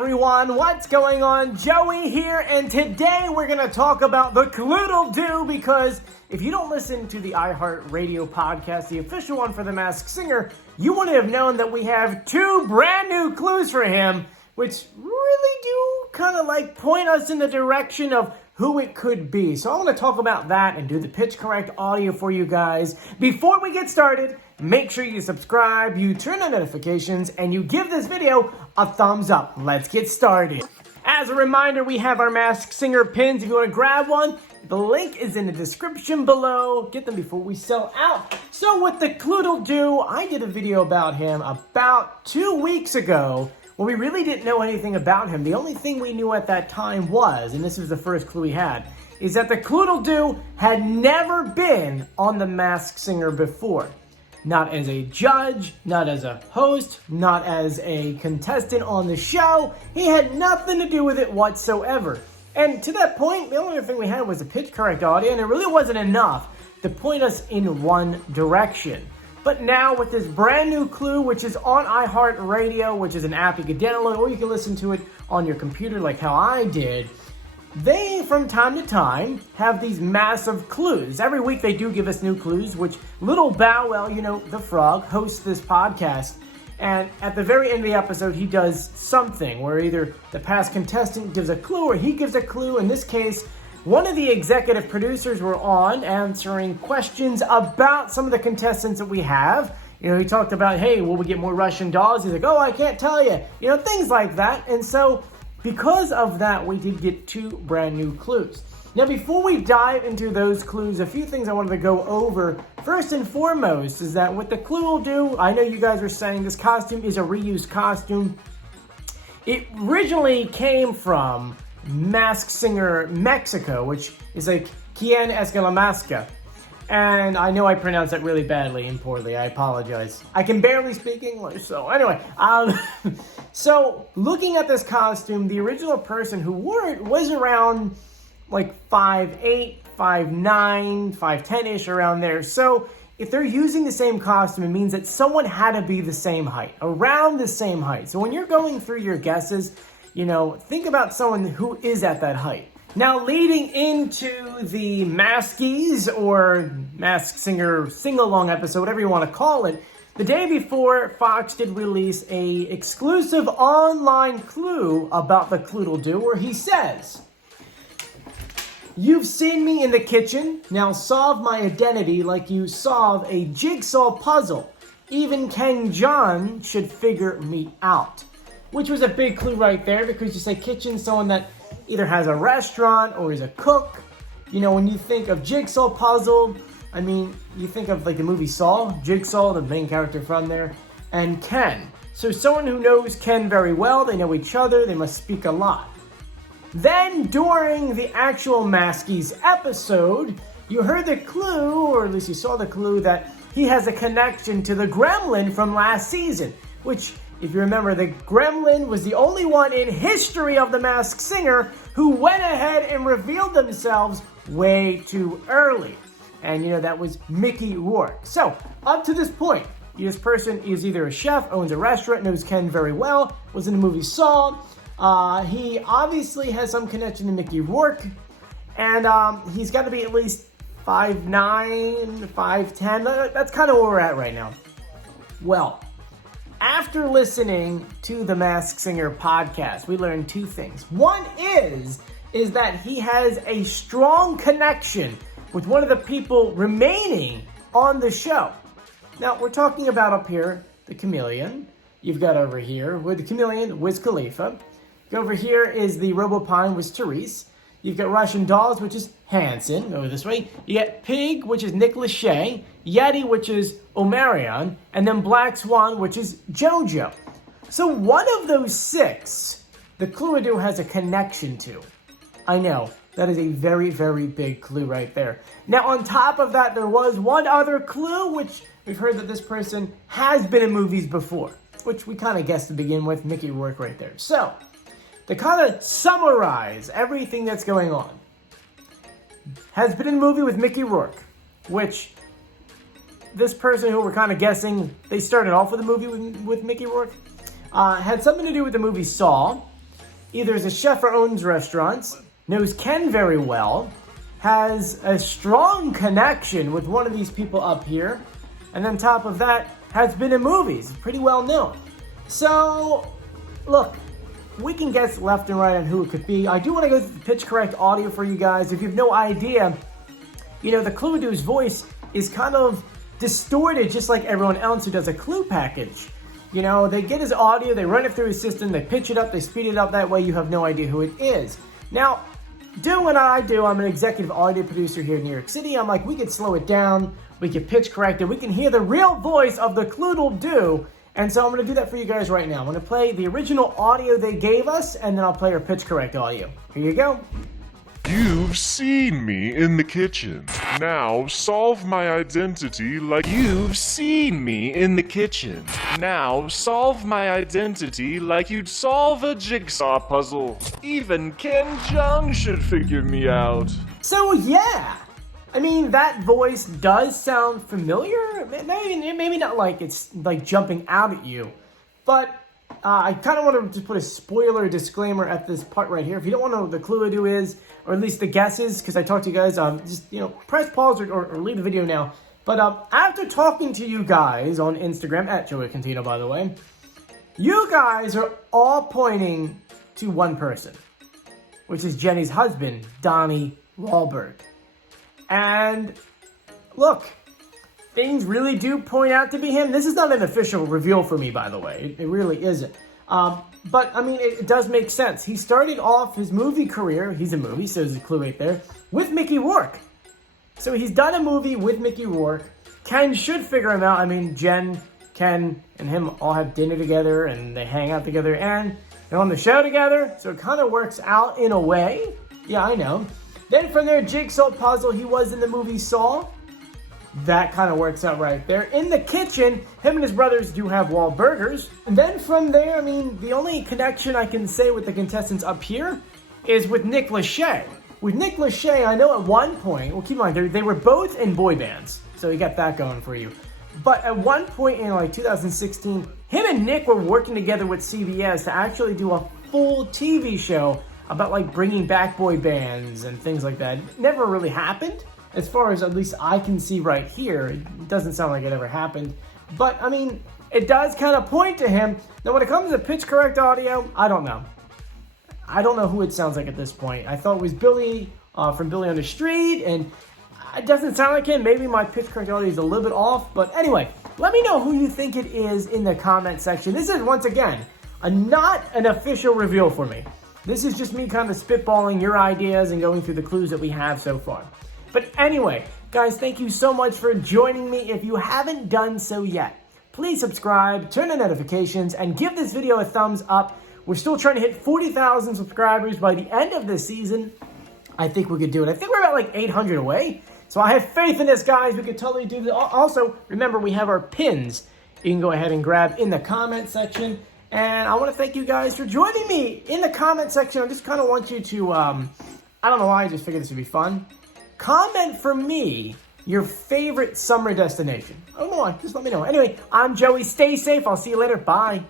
everyone, what's going on? Joey here, and today we're going to talk about the Cluedle-Doo, because if you don't listen to the iHeartRadio podcast, the official one for The Masked Singer, you wouldn't have known that we have two brand new clues for him, which really do kind of like point us in the direction of who it could be. So I want to talk about that and do the pitch correct audio for you guys. Before we get started, make sure you subscribe, you turn on notifications, and you give this video a thumbs up. Let's get started. As a reminder, we have our Masked Singer pins. If you want to grab one, the link is in the description below. Get them before we sell out. So with the Cluedle-Doo, I did a video about him about 2 weeks ago. Well, we really didn't know anything about him. The only thing we knew at that time was, and this was the first clue we had, is that the Cluedle-Doo had never been on The Masked Singer before. Not as a judge, not as a host, not as a contestant on the show. He had nothing to do with it whatsoever. And to that point, the only thing we had was the pitch correct audio, and it really wasn't enough to point us in one direction. But now with this brand new clue, which is on iHeartRadio, which is an app you can download, or you can listen to it on your computer like how I did, they, from time to time, have these massive clues. Every week they do give us new clues, which Lil Bow, well, you know, the frog, hosts this podcast. And at the very end of the episode, he does something where either the past contestant gives a clue or he gives a clue. In this case, one of the executive producers were on answering questions about some of the contestants that we have. You know, he talked about, hey, will we get more Russian dolls? He's like, oh, I can't tell you. You know, things like that. And so because of that, we did get two brand new clues. Now, before we dive into those clues, a few things I wanted to go over. First and foremost is that with the Cluedle-Doo, I know you guys are saying this costume is a reused costume. It originally came from Masked Singer Mexico, which is like Quien es que la masca. And I know I pronounced that really badly and poorly. I apologize. I can barely speak English, so anyway. So looking at this costume, the original person who wore it was around like 5'8", 5'9", 5'10"-ish, around there. So if they're using the same costume, it means that someone had to be the same height, around the same height. So when you're going through your guesses, you know, think about someone who is at that height. Now, leading into the Maskies or Masked Singer sing-along episode, whatever you want to call it, the day before, Fox did release a exclusive online clue about the Cluedle-Doo, where he says, "You've seen me in the kitchen, now solve my identity like you solve a jigsaw puzzle. Even Ken Jeong should figure me out." Which was a big clue right there, because you say kitchen, someone that either has a restaurant or is a cook. You know, when you think of jigsaw puzzle, I mean, you think of like the movie Saw, Jigsaw, the main character from there, and Ken. So someone who knows Ken very well, they know each other, they must speak a lot. Then during the actual Maskies episode, you heard the clue, or at least you saw the clue, that he has a connection to the gremlin from last season, which, if you remember, the gremlin was the only one in history of The Masked Singer who went ahead and revealed themselves way too early. And, you know, that was Mickey Rourke. So, up to this point, this person is either a chef, owns a restaurant, knows Ken very well, was in the movie Saw. He obviously has some connection to Mickey Rourke. And he's got to be at least 5'9", 5'10". That's kind of where we're at right now. Well, after listening to the Masked Singer podcast, we learned two things. One is that he has a strong connection with one of the people remaining on the show. Now, we're talking about up here, the Chameleon. You've got over here, with the Chameleon, Wiz Khalifa. Over here is the Robopine, with Therese. You've got Russian Dolls, which is Hanson, over this way. You get Pig, which is Nick Lachey. Yeti, which is Omarion. And then Black Swan, which is JoJo. So one of those six, the Cluedle-Doo has a connection to. I know, that is a very, very big clue right there. Now, on top of that, there was one other clue, which we've heard that this person has been in movies before, which we kind of guessed to begin with, Mickey Rourke right there. So, to kind of summarize everything that's going on, has been in a movie with Mickey Rourke, which this person who we're kind of guessing, they started off with a movie with Mickey Rourke, had something to do with the movie Saw. either is a chef or owns restaurants, knows Ken very well, has a strong connection with one of these people up here, and on top of that, has been in movies, pretty well known. So, look, we can guess left and right on who it could be. I do want to go through the pitch correct audio for you guys. If you have no idea, the Cluedle-Doo's voice is kind of distorted just like everyone else who does a Clue package. They get his audio, they run it through his system, they pitch it up, they speed it up, that way you have no idea who it is. Now, doing what I do, I'm an executive audio producer here in New York City. I'm like, we could slow it down, we could pitch correct it, we can hear the real voice of the Cluedle-Doo. And so I'm going to do that for you guys right now. I'm going to play the original audio they gave us, and then I'll play our pitch correct audio. Here you go. You've seen me in the kitchen. Now solve my identity like you've seen me in the kitchen. Now solve my identity like you'd solve a jigsaw puzzle. Even Ken Jeong should figure me out. So yeah, that voice does sound familiar. Maybe not like it's like jumping out at you, but I kind of want to just put a spoiler disclaimer at this part right here. If you don't want to know what the Cluedle-Doo is, or at least the guesses, because I talked to you guys, just press pause or leave the video now. But after talking to you guys on Instagram at Joey Contino, by the way, you guys are all pointing to one person, which is Jenny's husband, Donnie Wahlberg. And look, things really do point out to be him. This is not an official reveal for me, by the way. It really isn't. But, it does make sense. He started off his movie career, he's a movie, so there's a clue right there, with Mickey Rourke. So he's done a movie with Mickey Rourke. Ken should figure him out. Jen, Ken, and him all have dinner together, and they hang out together, and they're on the show together, so it kind of works out in a way. Yeah, I know. Then from there, jigsaw puzzle, he was in the movie Saw. That kind of works out right there. In the kitchen, him and his brothers do have Wahlburgers. And then from there, the only connection I can say with the contestants up here is with Nick Lachey. With Nick Lachey, I know at one point, well, keep in mind, they were both in boy bands, so you got that going for you. But at one point in 2016, him and Nick were working together with CBS to actually do a full TV show about bringing back boy bands and things like that. It never really happened. As far as at least I can see right here, it doesn't sound like it ever happened. But, it does kind of point to him. Now, when it comes to pitch correct audio, I don't know. I don't know who it sounds like at this point. I thought it was Billy from Billy on the Street, and it doesn't sound like him. Maybe my pitch correct audio is a little bit off. But anyway, let me know who you think it is in the comment section. This is, once again, not an official reveal for me. This is just me kind of spitballing your ideas and going through the clues that we have so far. But anyway, guys, thank you so much for joining me. If you haven't done so yet, please subscribe, turn on notifications, and give this video a thumbs up. We're still trying to hit 40,000 subscribers by the end of this season. I think we could do it. I think we're about 800 away. So I have faith in this, guys. We could totally do this. Also, remember, we have our pins you can go ahead and grab in the comment section. And I want to thank you guys for joining me in the comment section. I just kind of want you to, I don't know why, I just figured this would be fun. Comment for me your favorite summer destination. I don't know why, just let me know. Anyway, I'm Joey. Stay safe. I'll see you later. Bye.